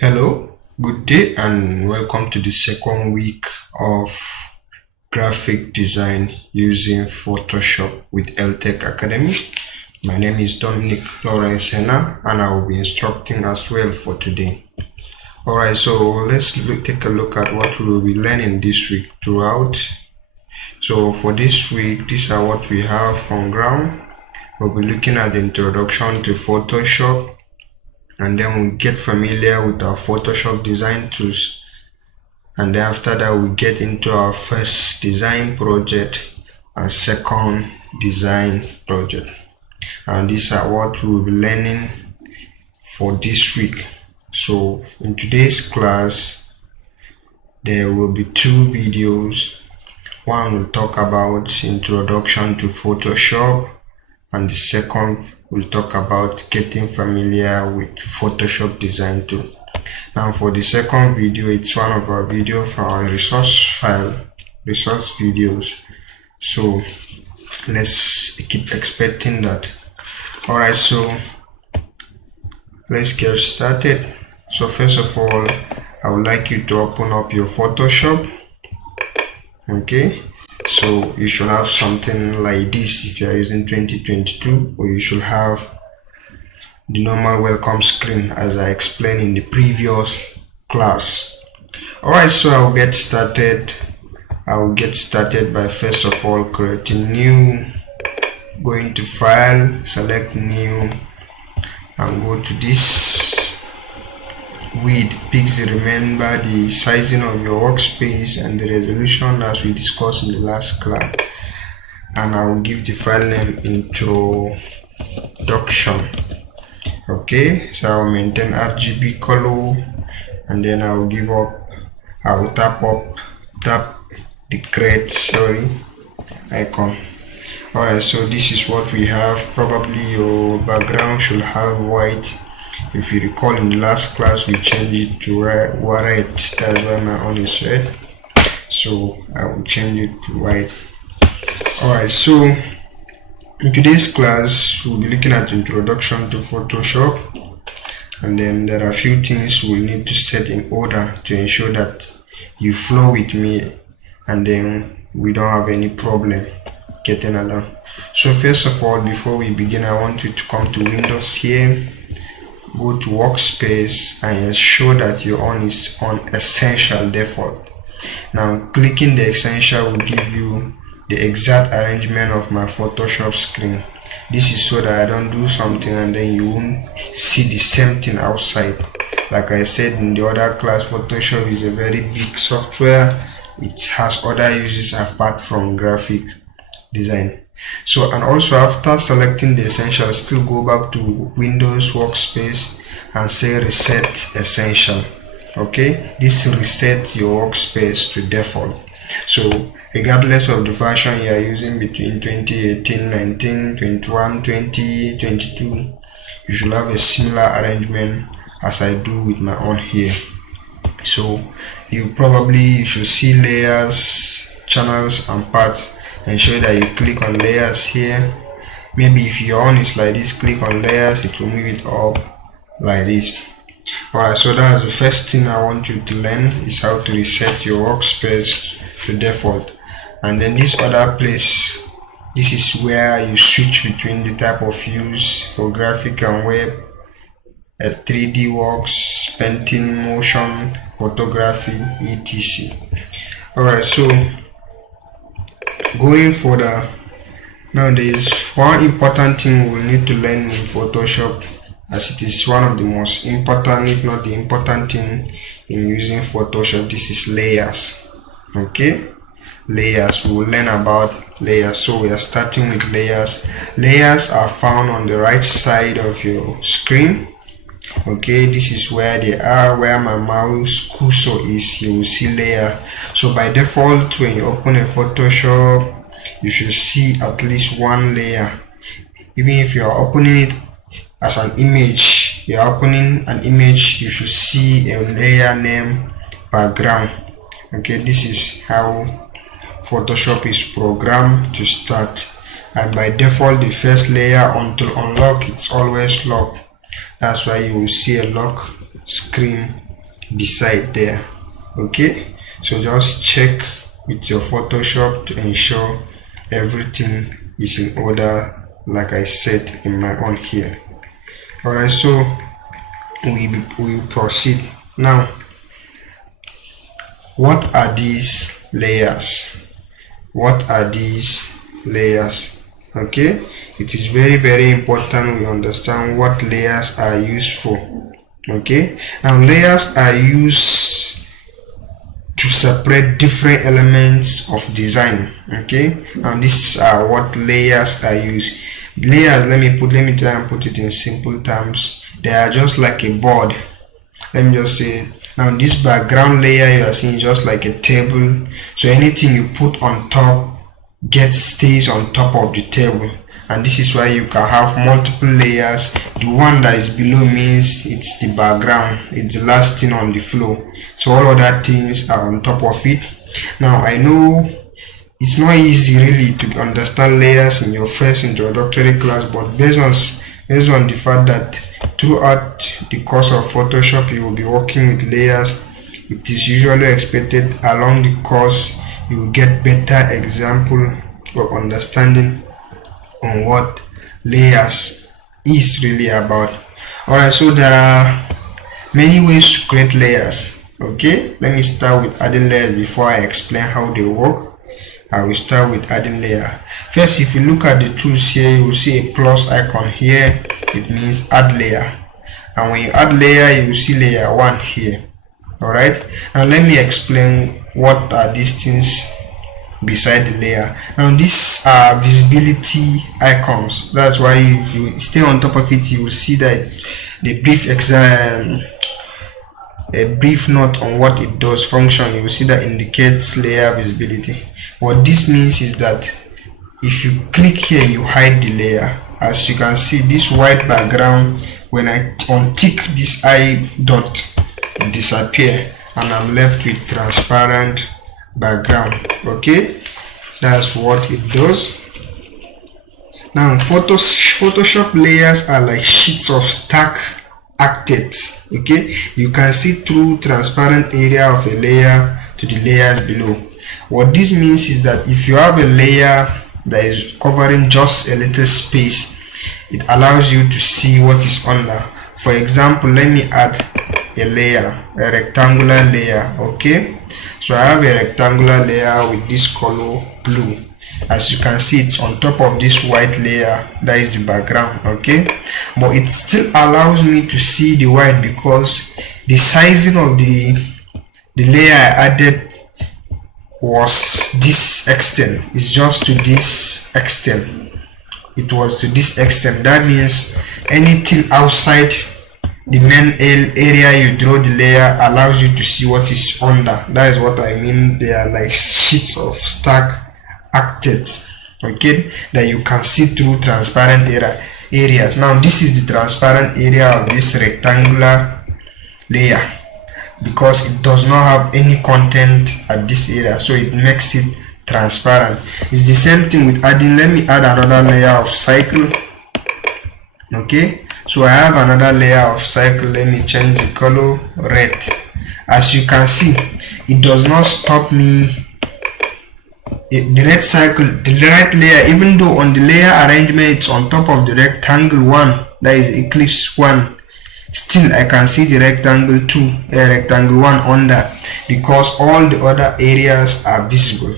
Hello, good day, and welcome to the second week of graphic design using Photoshop with LTech Academy. My name is Dominic Lawrence Henna, and I will be instructing as well for today. Alright, so let's take a look at what we will be learning this week throughout. So for this week, these are what we have on ground. We'll be looking at the introduction to Photoshop, and then we get familiar with our Photoshop design tools, and then after that we get into our first design project and second design project, and these are what we will be learning for this week. So in today's class there will be two videos. One will talk about introduction to Photoshop, and the second will talk about getting familiar with Photoshop design tool. Now for the second video, it's one of our video from our resource videos, so let's keep expecting that. Alright, so let's get started. So first of all, I would like you to open up your Photoshop. Okay, so you should have something like this if you are using 2022, or you should have the normal welcome screen as I explained in the previous class. Alright, so I'll get started by first of all creating new, going to file, select new, and go to this width pixel. Remember the sizing of your workspace and the resolution as we discussed in the last class, and I will give the file name introduction. Okay, so I will maintain RGB color, and then I will tap the create icon. Alright, so this is what we have. Probably your background should have white. If you recall, in the last class we changed it to red. That's why my own is red, so I will change it to white. Alright, so in today's class we'll be looking at introduction to Photoshop, and then there are a few things we need to set in order to ensure that you flow with me, and then we don't have any problem getting along. So first of all, before we begin, I want you to come to Windows here, go to workspace, and ensure that your on is on essential default. Now clicking the essential will give you the exact arrangement of my Photoshop screen. This is so that I don't do something and then you won't see the same thing outside. Like I said in the other class, Photoshop is a very big software. It has other uses apart from graphic design. So, and also after selecting the essential, still go back to Windows workspace and say reset essential. Okay, this reset your workspace to default. So regardless of the version you are using between 2018, 19, 21, 20, 22, you should have a similar arrangement as I do with my own here. So you should see layers, channels, and paths. Ensure that you click on layers here. Maybe if your own is like this, click on layers, it will move it up like this. Alright, so that's the first thing I want you to learn, is how to reset your workspace to default. And then this other place, this is where you switch between the type of views for graphic and web, 3D works, painting, motion, photography, etc. Alright, so going further, now there is one important thing we'll need to learn in Photoshop, as it is one of the most important, if not the important thing in using Photoshop. This is layers. Okay, layers, we will learn about layers. So we are starting with layers. Layers are found on the right side of your screen. Okay, this is where they are, where my mouse cursor is. You will see layer. So by default, when you open a Photoshop, you should see at least one layer. Even if you are opening it as an image, you should see a layer named background. Okay, this is how Photoshop is programmed to start, and by default the first layer until unlock, it's always locked. That's why you will see a lock screen beside there. Okay, so just check with your Photoshop to ensure everything is in order like I said in my own here. Alright, so we proceed now. What are these layers? What are these layers? Okay, it is very important we understand what layers are used for. Okay, now layers are used to separate different elements of design. Okay, and these are what layers are used. Layers, let me try and put it in simple terms. They are just like a board. Let me just say, now this background layer you are seeing is just like a table, so anything you put on top stays on top of the table, and this is why you can have multiple layers. The one that is below means it's the background, it's the last thing on the floor, so all other things are on top of it. Now I know it's not easy really to understand layers in your first introductory class, but based on the fact that throughout the course of Photoshop you will be working with layers, it is usually expected along the course you will get better example of understanding on what layers is really about. Alright, so there are many ways to create layers. Okay, let me start with adding layers before I explain how they work. I will start with adding layer. First, if you look at the tools here, you will see a plus icon here. It means add layer, and when you add layer you will see layer 1 here. Alright, now let me explain what are these things beside the layer. Now these are visibility icons. That's why if you stay on top of it you will see that the a brief note on what it does function. You will see that indicates layer visibility. What this means is that if you click here you hide the layer. As you can see, this white background, when I untick this eye dot, it disappear and I'm left with transparent background. Okay, that's what it does. Now Photoshop layers are like sheets of stack acted. Okay, you can see through transparent area of a layer to the layers below. What this means is that if you have a layer that is covering just a little space, it allows you to see what is under. For example, let me add a layer, a rectangular layer. Okay, so I have a rectangular layer with this color blue. As you can see, it's on top of this white layer, that is the background. Okay, but it still allows me to see the white because the sizing of the layer I added was this extent. It's just to this extent. It was to this extent. That means anything outside the main area you draw the layer allows you to see what is under. That is what I mean. They are like sheets of stack acted, okay, that you can see through transparent areas. Now this is the transparent area of this rectangular layer because it does not have any content at this area, so it makes it transparent. It's the same thing with adding. Let me add another layer of cycle. Okay, so I have another layer of cycle. Let me change the color red. As you can see, it does not stop me. The red cycle, the red layer, even though on the layer arrangement it's on top of the rectangle 1, that is eclipse 1, still I can see the rectangle 2, rectangle 1 under, because all the other areas are visible.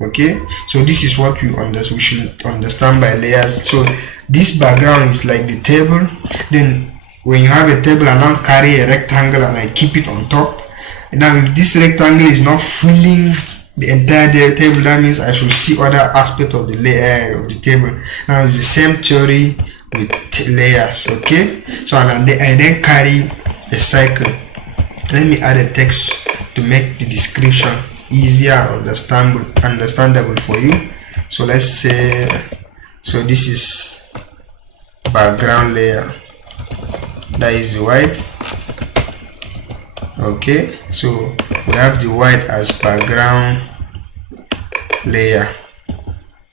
Okay, so this is what we should understand by layers. So this background is like the table. Then when you have a table and now carry a rectangle and I keep it on top, now if this rectangle is not filling the entire table, that means I should see other aspect of the layer of the table. Now it's the same theory with layers. Okay, so I then carry a cycle. Let me add a text to make the description easier and understandable for you. So let's say, so this is background layer, that is the white. Okay, so we have the white as background layer.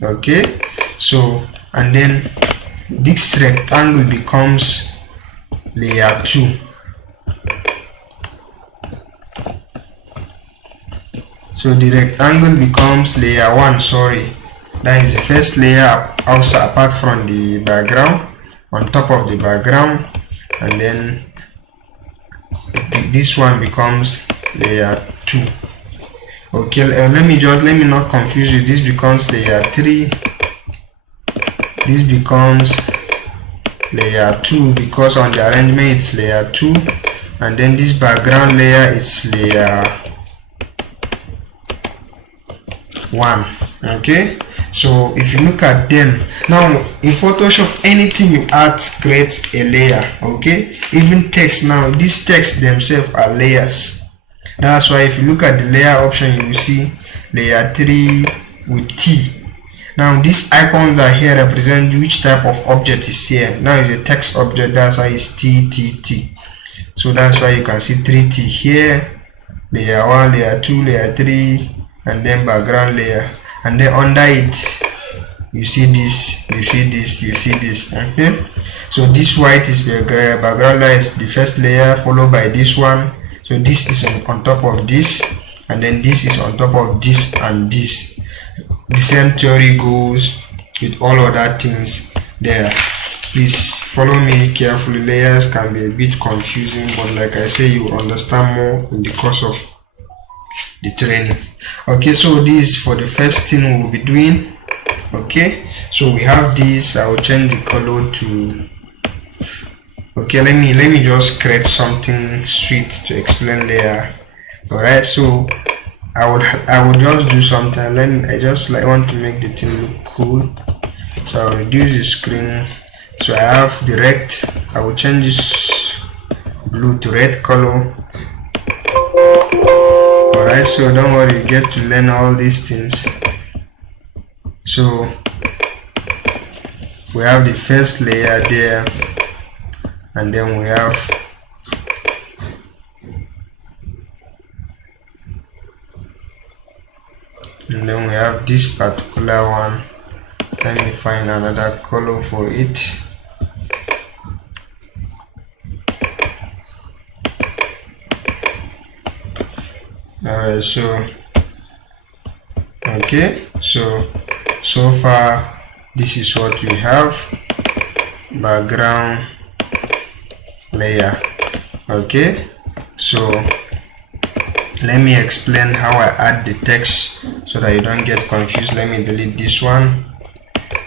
Okay, so and then this rectangle becomes layer 2. So the rectangle becomes layer 1, sorry, that is the first layer also apart from the background, on top of the background, and then this one becomes layer 2. Okay, let me not confuse you. This becomes layer 3, this becomes layer 2 because on the arrangement it's layer 2, and then this background layer is layer 1. Okay, so if you look at them now in Photoshop, anything you add creates a layer. Okay, even text, now these text themselves are layers. That's why if you look at the layer option, you will see layer 3 with T. Now these icons that here represent which type of object is here. Now it's a text object, that's why it's T. So that's why you can see 3T here, layer 1, layer 2, layer 3, and then background layer, and then under it you see this, you see this, you see this. Okay, so this white is background layer, is the first layer, followed by this one. So this is on top of this, and then this is on top of this and this. The same theory goes with all other things there. Please follow me carefully. Layers can be a bit confusing, but like I say, you will understand more in the course of the training. Okay, so this is for the first thing we'll be doing. Okay, so we have this. I will change the color to, okay, let me just create something sweet to explain layer. All right, so I will just do something. I just want to make the thing look cool, so I'll reduce the screen. So I have direct. I will change this blue to red color. All right, so don't worry, you get to learn all these things. So we have the first layer there, and then we have this particular one. Let me find another color for it. Alright, so okay, so far this is what we have, background layer. Okay, so let me explain how I add the text so that you don't get confused. Let me delete this one.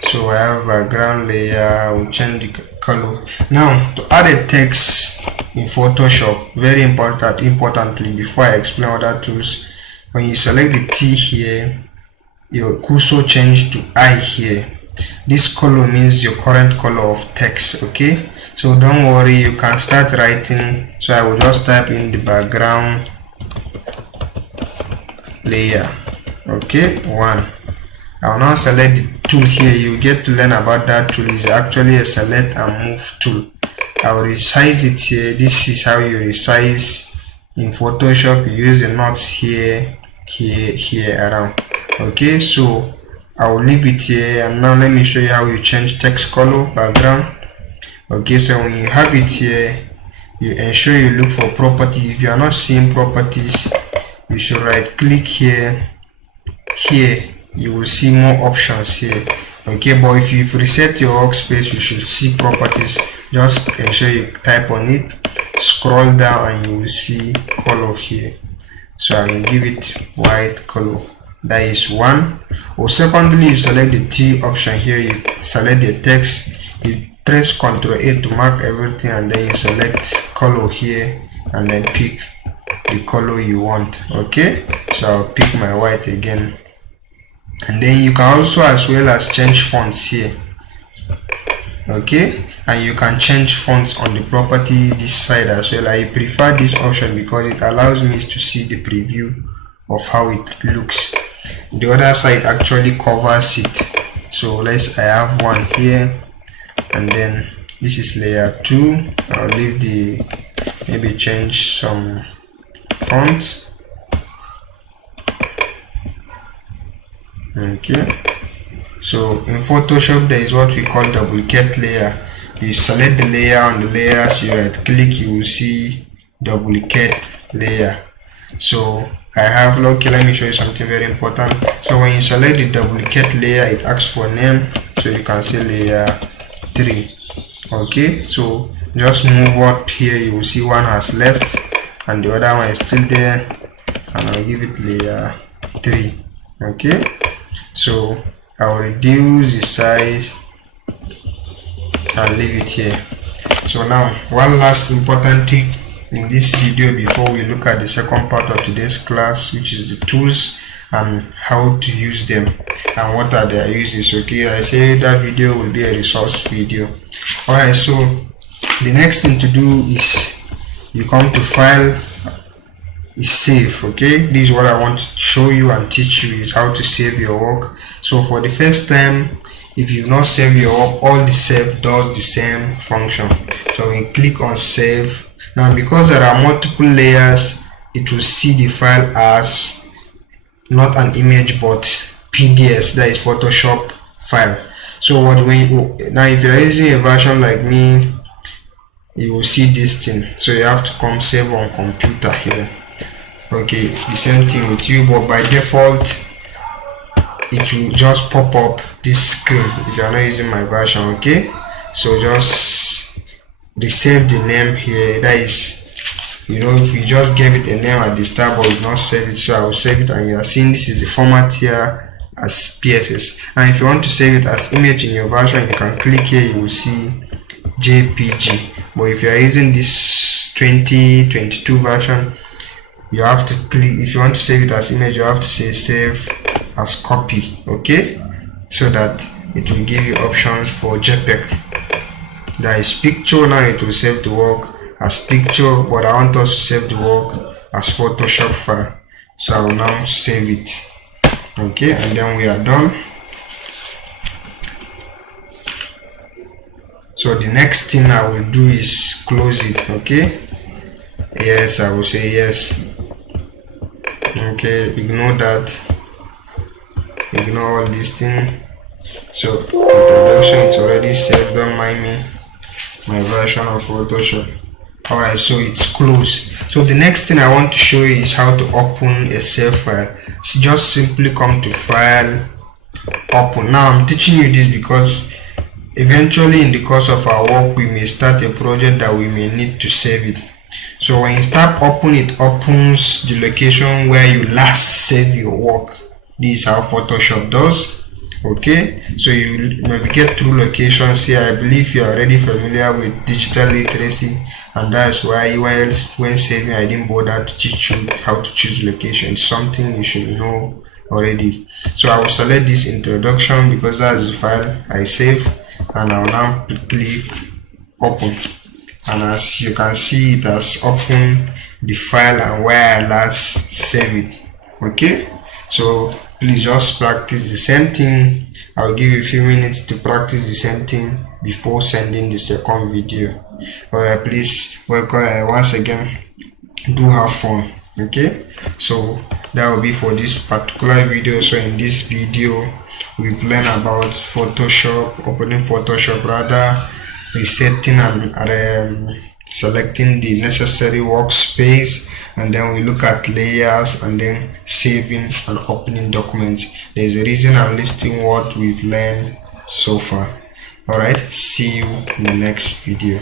So I have background layer. I will change the color. Now to add a text in Photoshop, very importantly, before I explain other tools, when you select the T here, your cursor change to I here. This color means your current color of text. Okay, so don't worry, you can start writing. So I will just type in the background layer. Okay, 1. I will now select the tool here. You get to learn about that tool. Is actually a select and move tool. I will resize it here. This is how you resize in Photoshop. You use the knots here, around. Okay, so I will leave it here, and now let me show you how you change text color background. Okay, so when you have it here, you ensure you look for properties. If you are not seeing properties, you should right click here. You will see more options here. Okay, but if you've reset your workspace, you should see properties. Just ensure you type on it, scroll down, and you will see color here. So I will give it white color. That is 1. Or secondly, you select the T option here. You select the text. You press Ctrl A to mark everything, and then you select color here, and then pick the color you want. Okay, so I'll pick my white again, and then you can also as well as change fonts here. Okay, and you can change fonts on the property this side as well. I prefer this option because it allows me to see the preview of how it looks. The other side actually covers it. So I have one here, and then this is layer 2. I'll leave the, maybe change some fonts. Okay, so in Photoshop there is what we call duplicate layer. You select the layer, on the layers you right click, you will see duplicate layer. So I have, okay, let me show you something very important. So when you select the duplicate layer, it asks for name, so you can say layer 3. Okay, so just move up here, you will see one has left and the other one is still there, and I'll give it layer 3. Okay, so I'll reduce the size and leave it here. So now, one last important thing in this video before we look at the second part of today's class, which is the tools and how to use them and what are their uses. Okay, I say that video will be a resource video. Alright, so the next thing to do is you come to file, is save. Okay, this is what I want to show you and teach you, is how to save your work. So for the first time, if you not save your work, all the save does the same function. So we click on save. Now because there are multiple layers, it will see the file as not an image but PDS, that is Photoshop file. So what now if you are using a version like me, you will see this thing, so you have to come save on computer here. Okay, the same thing with you, but by default it will just pop up this screen if you are not using my version. Okay, so just resave the name here, that is, if you just gave it a name at the start but you not save it, so I will save it, and you are seeing this is the format here as PSS. And if you want to save it as image in your version, you can click here, you will see JPG. But if you are using this 2022 version, you have to click, if you want to save it as image, you have to say save as copy. Okay, so that it will give you options for JPEG, that is picture. Now it will save the work as picture, but I want us to save the work as Photoshop file, so I will now save it. Okay, and then we are done. So the next thing I will do is close it. Okay, yes, I will say yes. Okay, ignore that, ignore all this thing. So introduction, it's already saved, don't mind me, my version of Photoshop. Alright, so it's closed. So the next thing I want to show you is how to open a save file. So just simply come to file, open. Now I'm teaching you this because eventually in the course of our work we may start a project that we may need to save it. So when you start open, it opens the location where you last save your work. This is how Photoshop does. Okay, so you navigate through locations here. I believe you are already familiar with digital literacy, and that's why when saving I didn't bother to teach you how to choose location. It's something you should know already. So I will select this introduction because that's the file I save, and I will now click open, and as you can see, it has opened the file and where I last save it. Okay, so please just practice the same thing. I'll give you a few minutes to practice the same thing before sending the second video. Alright, please welcome once again, do have fun. Okay, so that will be for this particular video. So in this video we've learned about Photoshop, opening Photoshop rather, resetting and selecting the necessary workspace, and then we look at layers and then saving and opening documents. There's a reason I'm listing what we've learned so far. Alright, see you in the next video.